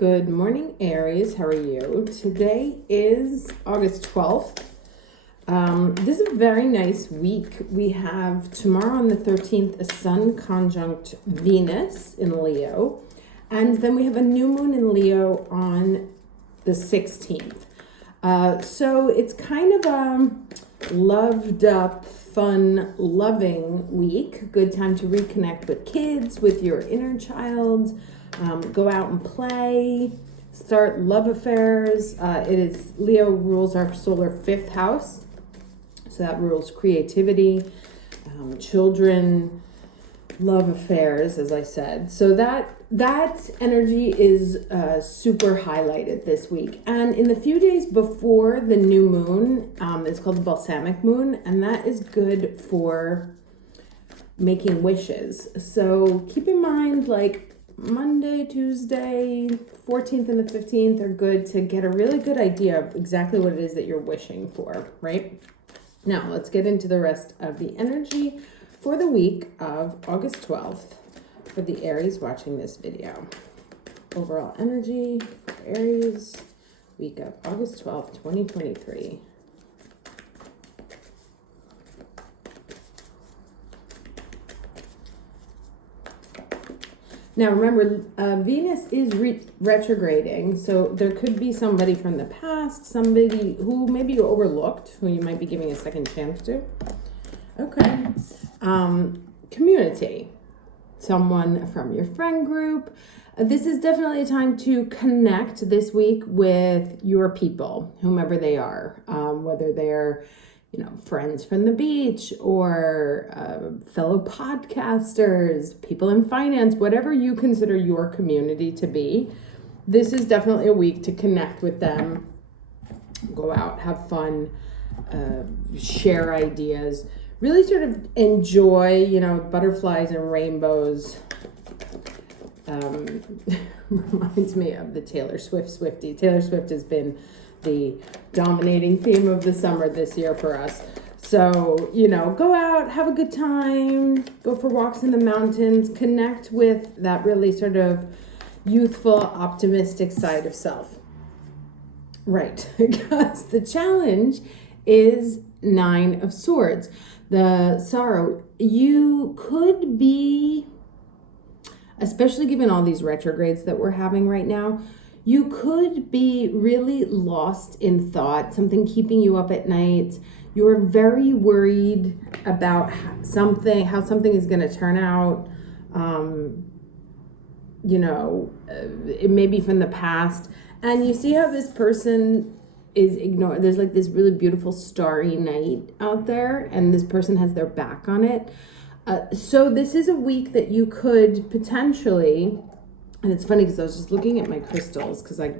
Good morning, Aries. How are you? Today is August 12th. This is a very nice week. We have tomorrow on the 13th, a Sun conjunct Venus in Leo. And then we have a new moon in Leo on the 16th. So it's kind of a loved up, fun, loving week. Good time to reconnect with kids, with your inner child. Go out and play, start love affairs. Leo rules our solar fifth house. So that rules creativity, children, love affairs, as I said. So that energy is super highlighted this week. And in the few days before the new moon, it's called the balsamic moon, and that is good for making wishes. So keep in mind, like, Monday, Tuesday, 14th and the 15th are good to get a really good idea of exactly what it is that you're wishing for, right? Now, let's get into the rest of the energy for the week of August 12th for the Aries watching this video. Overall energy for Aries, week of August 12th, 2023. Now, remember, Venus is retrograding, so there could be somebody from the past, somebody who maybe you overlooked, who you might be giving a second chance to. Okay. Community. Someone from your friend group. This is definitely a time to connect this week with your people, whomever they are, whether they're friends from the beach or fellow podcasters, people in finance, whatever you consider your community to be. This is definitely a week to connect with them, go out, have fun, share ideas, really sort of enjoy, butterflies and rainbows. Reminds me of the Taylor Swift Swiftie. Taylor Swift has been the dominating theme of the summer this year for us. So, go out, have a good time, go for walks in the mountains, connect with that really sort of youthful, optimistic side of self. Right, because the challenge is 9 of Swords. The sorrow. You could be, especially given all these retrogrades that we're having right now, you could be really lost in thought, something keeping you up at night. You're very worried about how something is going to turn out. It may be from the past. And you see how this person is ignored. There's like this really beautiful starry night out there, and this person has their back on it. So this is a week that you could potentially, and it's funny because I was just looking at my crystals because I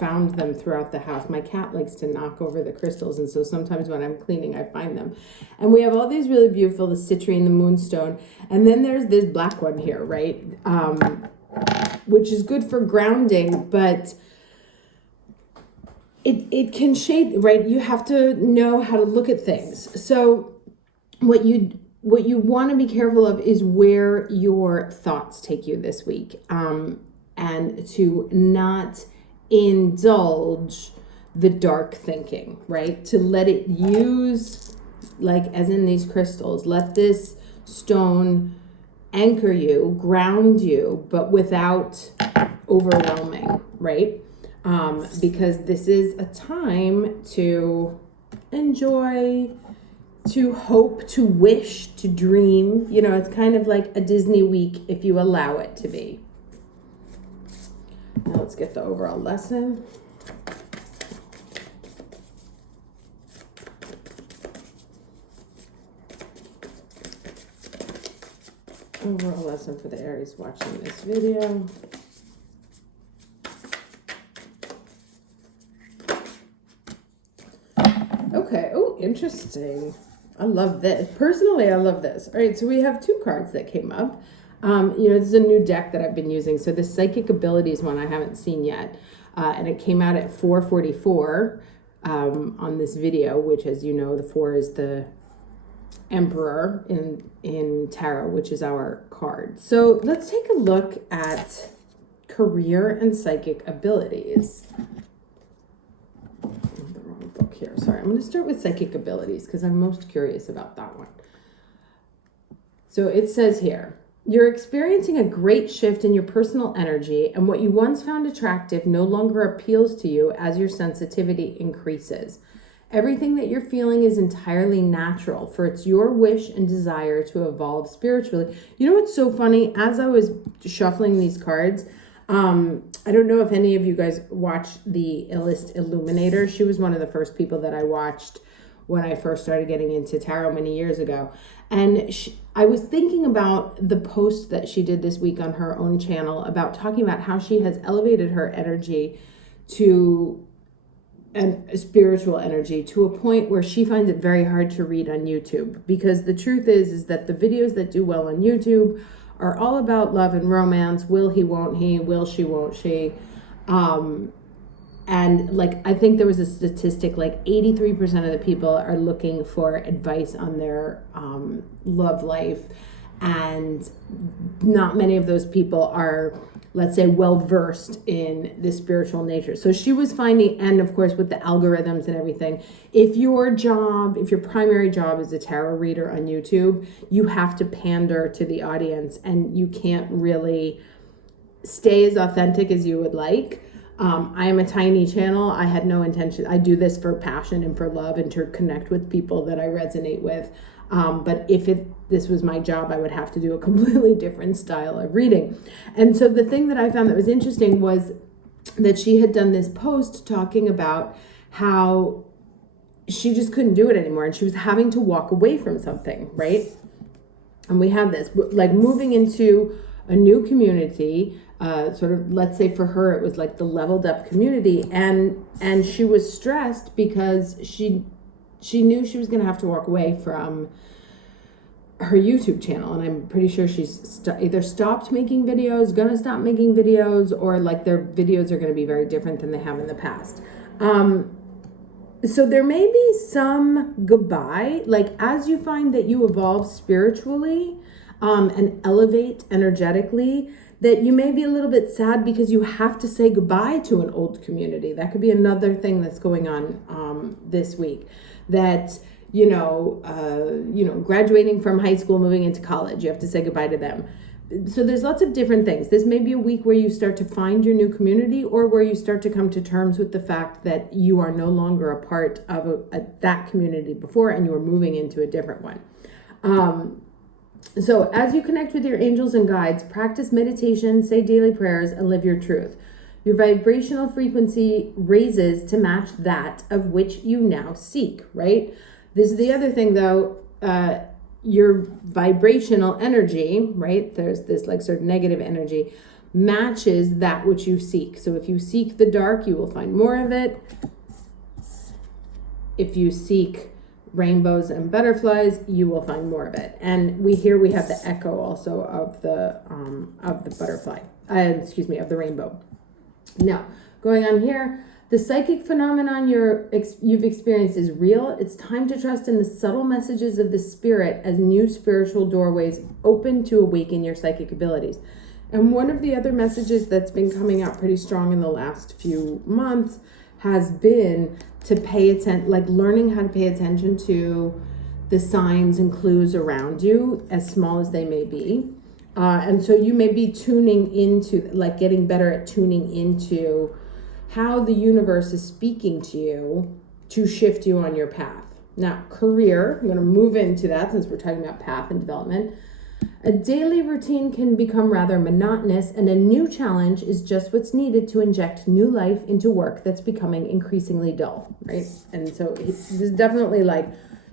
found them throughout the house. My cat likes to knock over the crystals, and so sometimes when I'm cleaning, I find them. And we have all these really beautiful, the citrine, the moonstone, and then there's this black one here, right? Which is good for grounding, but it can shade, right? You have to know how to look at things. So what you want to be careful of is where your thoughts take you this week, and to not indulge the dark thinking, right? To let it use, like as in these crystals, let this stone anchor you, ground you, but without overwhelming, right? Because this is a time to enjoy, to hope, to wish, to dream. It's kind of like a Disney week if you allow it to be. Now let's get the overall lesson. Overall lesson for the Aries watching this video. Okay. Oh, interesting. I love this. Personally, I love this. All right, so we have 2 cards that came up. This is a new deck that I've been using. So the Psychic Abilities one I haven't seen yet. And it came out at 4:44 on this video, which, as you know, the 4 is the Emperor in tarot, which is our card. So let's take a look at career and psychic abilities. The wrong book here. Sorry, I'm going to start with psychic abilities because I'm most curious about that one. So it says here, you're experiencing a great shift in your personal energy, and what you once found attractive no longer appeals to you as your sensitivity increases. Everything that you're feeling is entirely natural, for it's your wish and desire to evolve spiritually. You know what's so funny? As I was shuffling these cards, I don't know if any of you guys watched the Illust Illuminator. She was one of the first people that I watched when I first started getting into tarot many years ago. And I was thinking about the post that she did this week on her own channel about talking about how she has elevated her energy to a spiritual energy to a point where she finds it very hard to read on YouTube, because the truth is that the videos that do well on YouTube are all about love and romance. Will he, won't he, will she, won't she. And like, I think there was a statistic, like 83% of the people are looking for advice on their love life. And not many of those people are, let's say, well-versed in the spiritual nature. So she was finding, and of course with the algorithms and everything, if your primary job is a tarot reader on YouTube, you have to pander to the audience and you can't really stay as authentic as you would like. I am a tiny channel. I had no intention. I do this for passion and for love and to connect with people that I resonate with. But if this was my job, I would have to do a completely different style of reading. And so the thing that I found that was interesting was that she had done this post talking about how she just couldn't do it anymore and she was having to walk away from something, right? And we have this, like moving into a new community, sort of, let's say for her, it was like the leveled up community. And she was stressed because she knew she was going to have to walk away from her YouTube channel. And I'm pretty sure she's either stopped making videos, going to stop making videos, or like their videos are going to be very different than they have in the past. So there may be some goodbye, like as you find that you evolve spiritually, and elevate energetically, that you may be a little bit sad because you have to say goodbye to an old community. That could be another thing that's going on this week. That, graduating from high school, moving into college, you have to say goodbye to them. So there's lots of different things. This may be a week where you start to find your new community, or where you start to come to terms with the fact that you are no longer a part of that community before and you are moving into a different one. So as you connect with your angels and guides, practice meditation, say daily prayers, and live your truth. Your vibrational frequency raises to match that of which you now seek, right? This is the other thing though, your vibrational energy, right? There's this like sort of negative energy, matches that which you seek. So if you seek the dark, you will find more of it. If you seek rainbows and butterflies, you will find more of it. And we have the echo also of the butterfly, of the rainbow. Now, going on here, the psychic phenomenon you've experienced is real. It's time to trust in the subtle messages of the spirit as new spiritual doorways open to awaken your psychic abilities. And one of the other messages that's been coming out pretty strong in the last few months has been to pay attention, like learning how to pay attention to the signs and clues around you, as small as they may be. And so you may be tuning into, like getting better at tuning into how the universe is speaking to you to shift you on your path. Now, career, I'm going to move into that since we're talking about path and development. A daily routine can become rather monotonous, and a new challenge is just what's needed to inject new life into work that's becoming increasingly dull, right? And so this is definitely like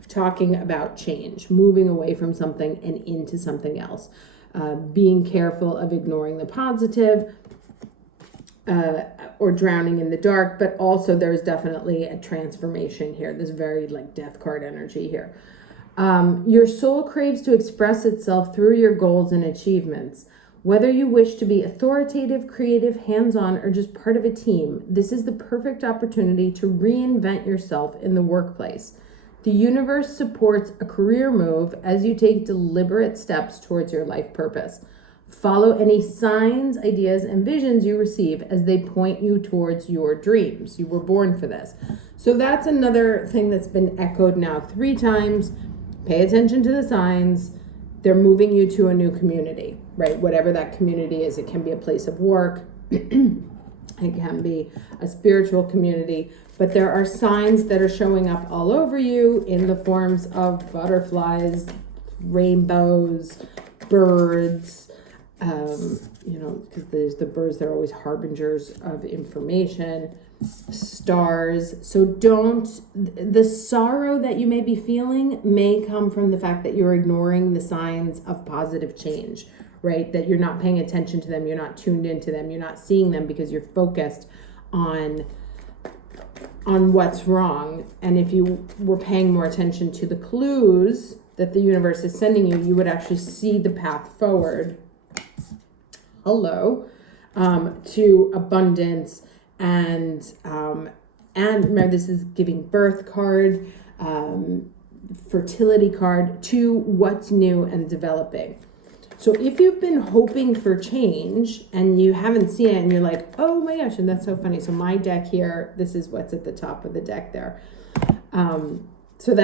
talking about change, moving away from something and into something else. Being careful of ignoring the positive or drowning in the dark, but also there's definitely a transformation here. This very like death card energy here. Your soul craves to express itself through your goals and achievements. Whether you wish to be authoritative, creative, hands-on, or just part of a team, this is the perfect opportunity to reinvent yourself in the workplace. The universe supports a career move as you take deliberate steps towards your life purpose. Follow any signs, ideas, and visions you receive as they point you towards your dreams. You were born for this. So that's another thing that's been echoed now 3 times. Pay attention to the signs. They're moving you to a new community, right? Whatever that community is. It can be a place of work. It can be a spiritual community. But there are signs that are showing up all over you in the forms of butterflies, rainbows, birds, because there's the birds, they're always harbingers of information, stars. So the sorrow that you may be feeling may come from the fact that you're ignoring the signs of positive change, right? That you're not paying attention to them, you're not tuned into them, you're not seeing them because you're focused on what's wrong. And if you were paying more attention to the clues that the universe is sending you, you would actually see the path forward. To abundance and remember, this is giving birth card, fertility card, to what's new and developing. So if you've been hoping for change and you haven't seen it and you're like, oh my gosh, and that's so funny. So my deck here, this is what's at the top of the deck there. So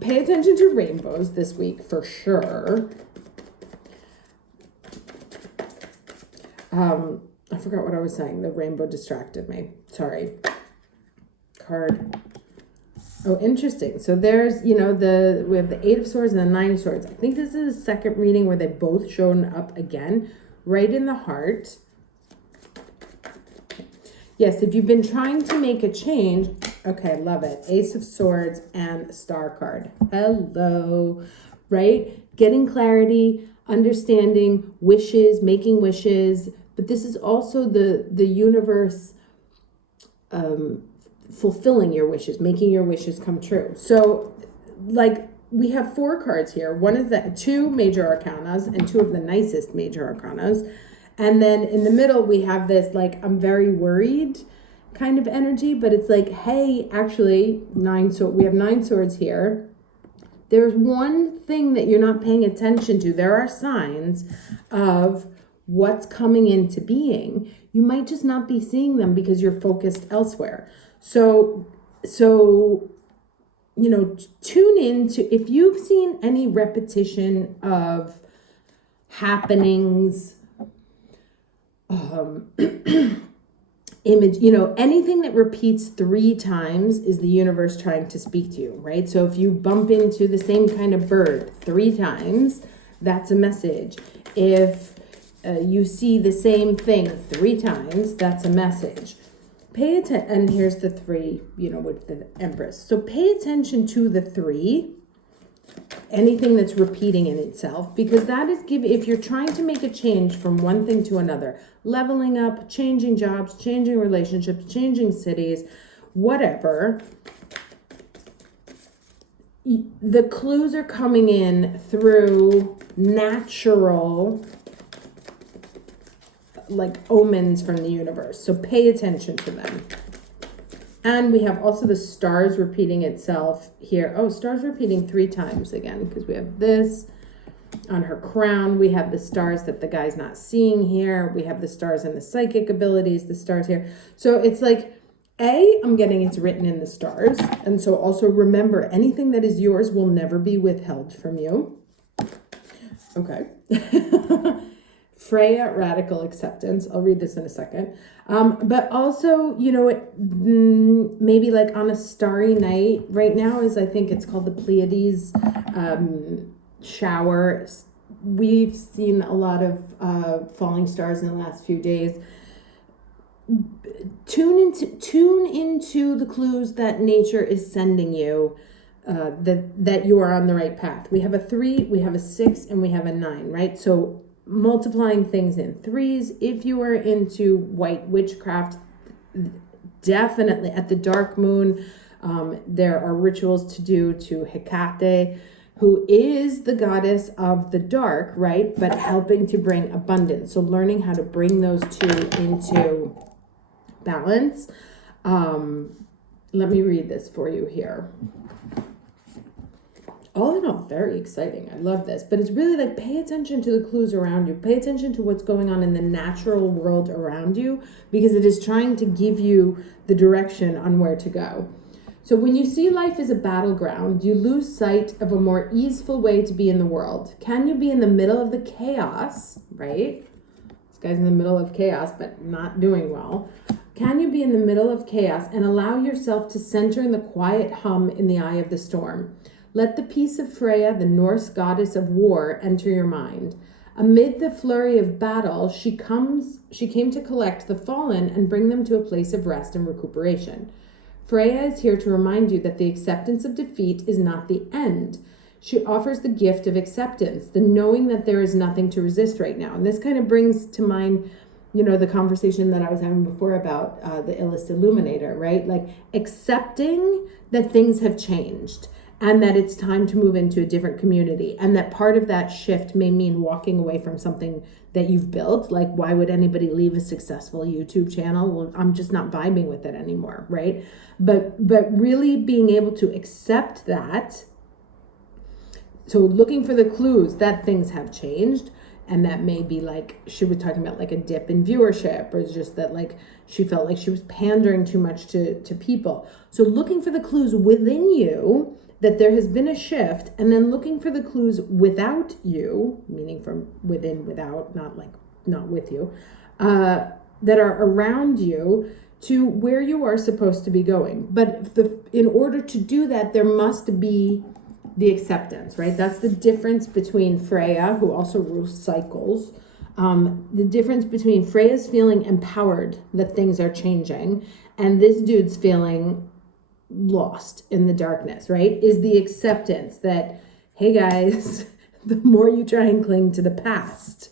pay attention to rainbows this week for sure. I forgot what I was saying. The rainbow distracted me. Sorry. Card. Oh, interesting. So there's, we have the 8 of Swords and the 9 of Swords. I think this is the second reading where they both shown up again, right in the heart. Yes, if you've been trying to make a change, okay, love it. Ace of Swords and Star card. Hello, right? Getting clarity, understanding, wishes, making wishes. But this is also the universe fulfilling your wishes, making your wishes come true. So, we have 4 cards here. One is the 2 major arcanas and 2 of the nicest major arcanas. And then in the middle, we have this, I'm very worried kind of energy. But it's hey, actually, we have 9 swords here. There's one thing that you're not paying attention to. There are signs of what's coming into being. You might just not be seeing them because you're focused elsewhere. So tune into, if you've seen any repetition of happenings, image, anything that repeats 3 times is the universe trying to speak to you, right? So if you bump into the same kind of bird 3 times, that's a message. If you see the same thing 3 times, that's a message. Pay attention, and here's the 3, with the Empress. So pay attention to the 3, anything that's repeating in itself, because that is if you're trying to make a change from one thing to another, leveling up, changing jobs, changing relationships, changing cities, whatever, the clues are coming in through natural omens from the universe. So pay attention to them. And we have also the stars repeating itself here. Oh, stars repeating 3 times again, because we have this on her crown. We have the stars that the guy's not seeing here. We have the stars and the psychic abilities, the stars here. So it's I'm getting it's written in the stars. And so also remember, anything that is yours will never be withheld from you. Okay. Freya, radical acceptance. I'll read this in a second. But also, maybe on a starry night right now I think it's called the Pleiades shower. We've seen a lot of falling stars in the last few days. Tune into the clues that nature is sending you, that you are on the right path. We have a 3, we have a 6, and we have a 9, right? So multiplying things in 3s. If you are into white witchcraft, definitely at the dark moon, there are rituals to do to Hecate, who is the goddess of the dark, right? But helping to bring abundance. So learning how to bring those 2 into balance. Let me read this for you here. all in all, very exciting. I love this. But it's really like pay attention to the clues around you. Pay attention to what's going on in the natural world around you, because it is trying to give you the direction on where to go. So when you see life as a battleground, you lose sight of a more easeful way to be in the world. Can you be in the middle of the chaos, right? This guy's in the middle of chaos, but not doing well. Can you be in the middle of chaos and allow yourself to center in the quiet hum in the eye of the storm? Let the peace of Freya, the Norse goddess of war, enter your mind. Amid the flurry of battle, she came to collect the fallen and bring them to a place of rest and recuperation. Freya is here to remind you that the acceptance of defeat is not the end. She offers the gift of acceptance, the knowing that there is nothing to resist right now. And this kind of brings to mind, the conversation that I was having before about the Illust Illuminator, right? Like accepting that things have changed and that it's time to move into a different community. And that part of that shift may mean walking away from something that you've built. Like, why would anybody leave a successful YouTube channel? Well, I'm just not vibing with it anymore, right? But really being able to accept that. So looking for the clues that things have changed. And that may be like, she was talking about like a dip in viewership, or just that like she felt like she was pandering too much to people. So looking for the clues within you that there has been a shift, and then looking for the clues without you, meaning from within, without, not with you, that are around you to where you are supposed to be going. But in order to do that, there must be the acceptance, right? That's the difference between Freya, who also rules cycles. The difference between Freya's feeling empowered that things are changing and this dude's feeling lost in the darkness, right? Is the acceptance that, hey guys, the more you try and cling to the past,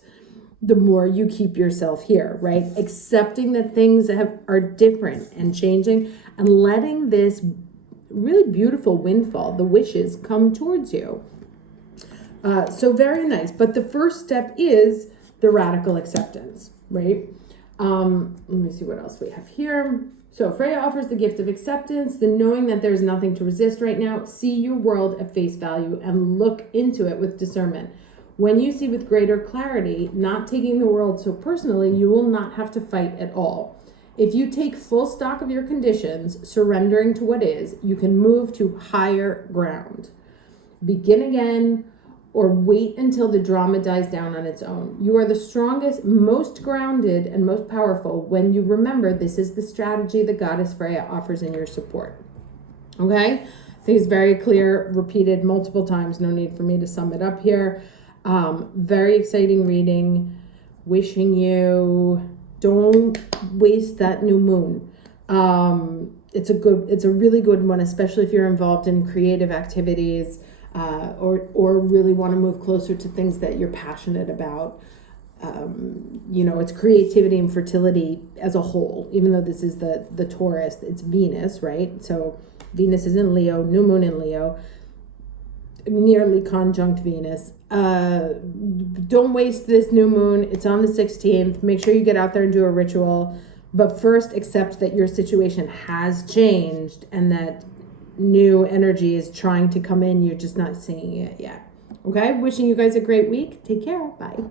the more you keep yourself here, right? Accepting that things are different and changing, and letting this really beautiful windfall, the wishes, come towards you. So very nice. But the first step is the radical acceptance, right? Let me see what else we have here. So Freya offers the gift of acceptance, the knowing that there's nothing to resist right now. See your world at face value and look into it with discernment. When you see with greater clarity, not taking the world so personally, you will not have to fight at all. If you take full stock of your conditions, surrendering to what is, you can move to higher ground. Begin again, or wait until the drama dies down on its own. You are the strongest, most grounded, and most powerful when you remember this is the strategy the goddess Freya offers in your support. Okay? I think it's very clear, repeated multiple times. No need for me to sum it up here. Very exciting reading. Wishing you, don't waste that new moon. It's a really good one, especially if you're involved in creative activities, or really want to move closer to things that you're passionate about. It's creativity and fertility as a whole, even though this is the Taurus, it's Venus, right? So Venus is in Leo, new moon in Leo, nearly conjunct Venus. Don't waste this new moon. It's on the 16th. Make sure you get out there and do a ritual. But first, accept that your situation has changed and that new energy is trying to come in. You're just not seeing it yet. Okay? Wishing you guys a great week. Take care. Bye.